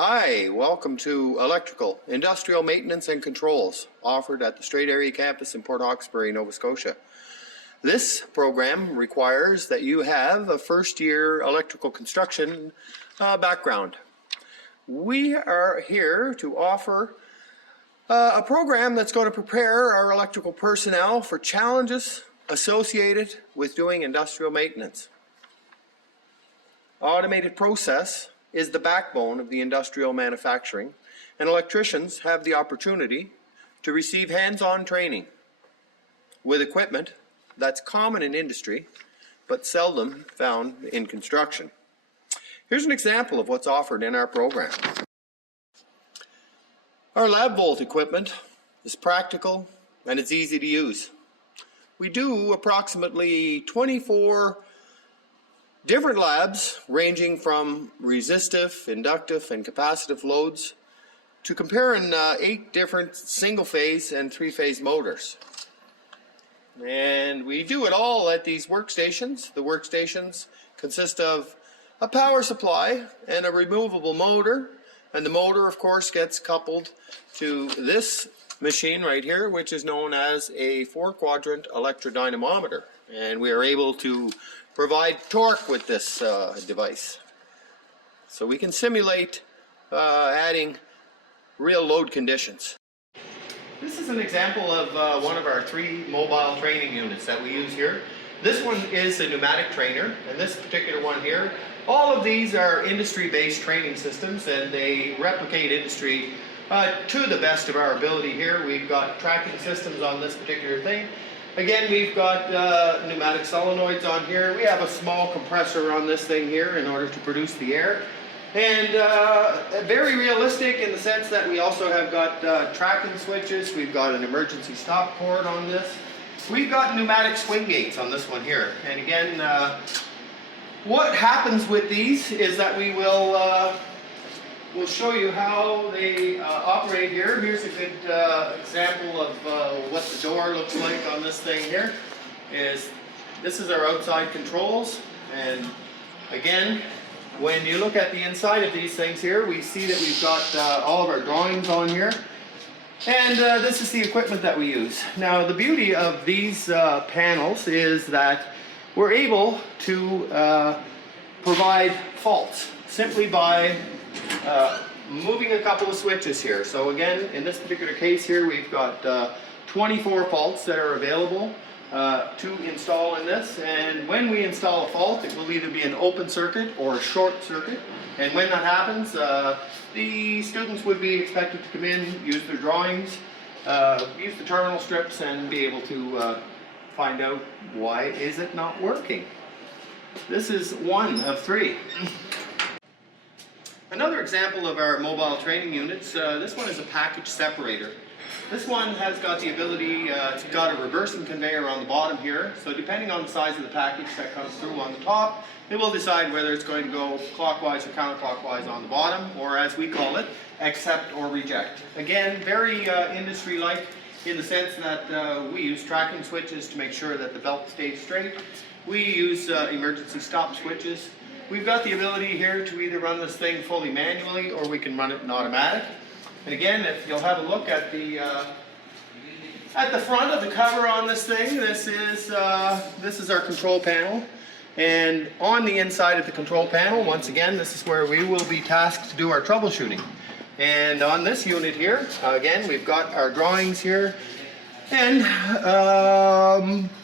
Hi, welcome to Electrical, Industrial Maintenance and Controls, offered at the Strait Area Campus in Port Hawkesbury, Nova Scotia. This program requires that you have a first-year electrical construction background. We are here to offer a program that's going to prepare our electrical personnel for challenges associated with doing industrial maintenance. Automated process is the backbone of the industrial manufacturing, and electricians have the opportunity to receive hands-on training with equipment that's common in industry but seldom found in construction. Here's an example of what's offered in our program. Our lab volt equipment is practical and it's easy to use. We do approximately 24 different labs ranging from resistive, inductive, and capacitive loads to comparing 8 different single-phase and 3-phase motors. And we do it all at these workstations. The workstations consist of a power supply and a removable motor, and the motor of course gets coupled to this machine right here, which is known as a 4-quadrant electrodynamometer, and we are able to provide torque with this device. So we can simulate adding real load conditions. This is an example of one of our 3 mobile training units that we use here. This one is a pneumatic trainer, and this particular one here, all of these are industry-based training systems, and they replicate industry to the best of our ability here. We've got tracking systems on this particular thing. Again, we've got pneumatic solenoids on here. We have a small compressor on this thing here in order to produce the air. And very realistic in the sense that we also have got tracking switches. We've got an emergency stop cord on this. We've got pneumatic swing gates on this one here. And again, what happens with these is that we will we'll show you how they operate here. Here's a good example of what the door looks like on this thing here. This is our outside controls, and again, when you look at the inside of these things here, we see that we've got all of our drawings on here, and this is the equipment that we use. Now the beauty of these panels is that we're able to provide faults simply by moving a couple of switches here. So again, in this particular case here, we've got 24 faults that are available to install in this, and when we install a fault, it will either be an open circuit or a short circuit, and when that happens, the students would be expected to come in, use their drawings, use the terminal strips, and be able to find out why is it not working. This is one of 3. Another example of our mobile training units, this one is a package separator. This one has got the ability, it's got a reversing conveyor on the bottom here, so depending on the size of the package that comes through on the top, it will decide whether it's going to go clockwise or counterclockwise on the bottom, or as we call it, accept or reject. Again, very industry-like in the sense that we use tracking switches to make sure that the belt stays straight. We use emergency stop switches. We've got the ability here to either run this thing fully manually or we can run it in automatic. And again, if you'll have a look at the front of the cover on this thing, this is our control panel. And on the inside of the control panel, once again, this is where we will be tasked to do our troubleshooting. And on this unit here, again, we've got our drawings here. And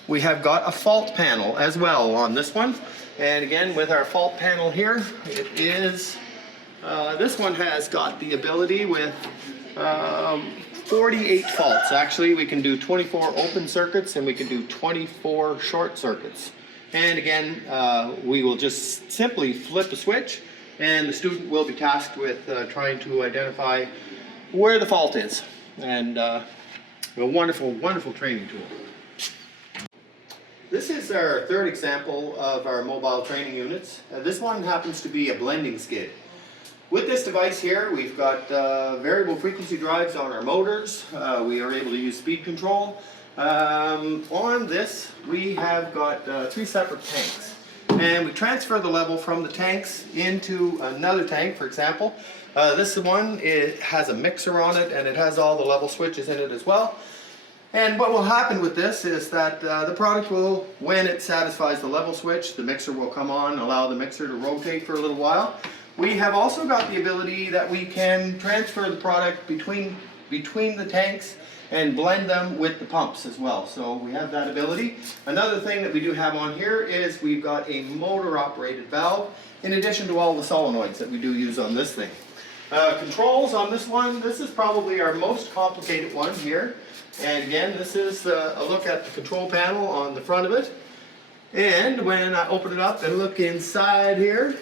we have got a fault panel as well on this one. And again, with our fault panel here, it is, this one has got the ability with 48 faults. Actually, we can do 24 open circuits and we can do 24 short circuits. And again, we will just simply flip a switch and the student will be tasked with trying to identify where the fault is. And a wonderful, wonderful training tool. This is our 3rd example of our mobile training units. This one happens to be a blending skid. With this device here, we've got variable frequency drives on our motors. We are able to use speed control. On this, we have got 3 separate tanks. and we transfer the level from the tanks into another tank. For example, this one, it has a mixer on it and it has all the level switches in it as well. And what will happen with this is that the product will, when it satisfies the level switch, the mixer will come on, allow the mixer to rotate for a little while. We have also got the ability that we can transfer the product between the tanks and blend them with the pumps as well. So we have that ability. Another thing that we do have on here is we've got a motor operated valve in addition to all the solenoids that we do use on this thing. Controls on this one, this is probably our most complicated one here. And again, this is a look at the control panel on the front of it. And when I open it up and look inside here,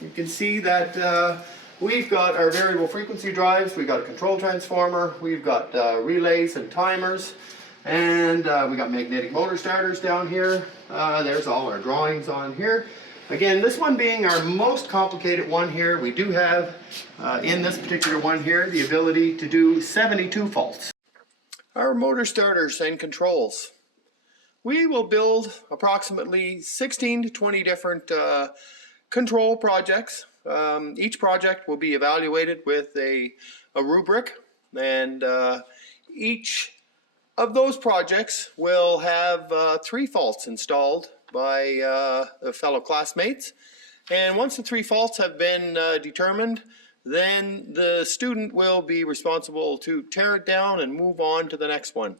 you can see that we've got our variable frequency drives, we've got a control transformer, we've got relays and timers, and we got magnetic motor starters down here. There's all our drawings on here. Again, this one being our most complicated one here, we do have in this particular one here the ability to do 72 faults. Our motor starters and controls. We will build approximately 16 to 20 different control projects. Each project will be evaluated with a rubric, and each of those projects will have 3 faults installed by fellow classmates. And once the 3 faults have been determined, then the student will be responsible to tear it down and move on to the next one.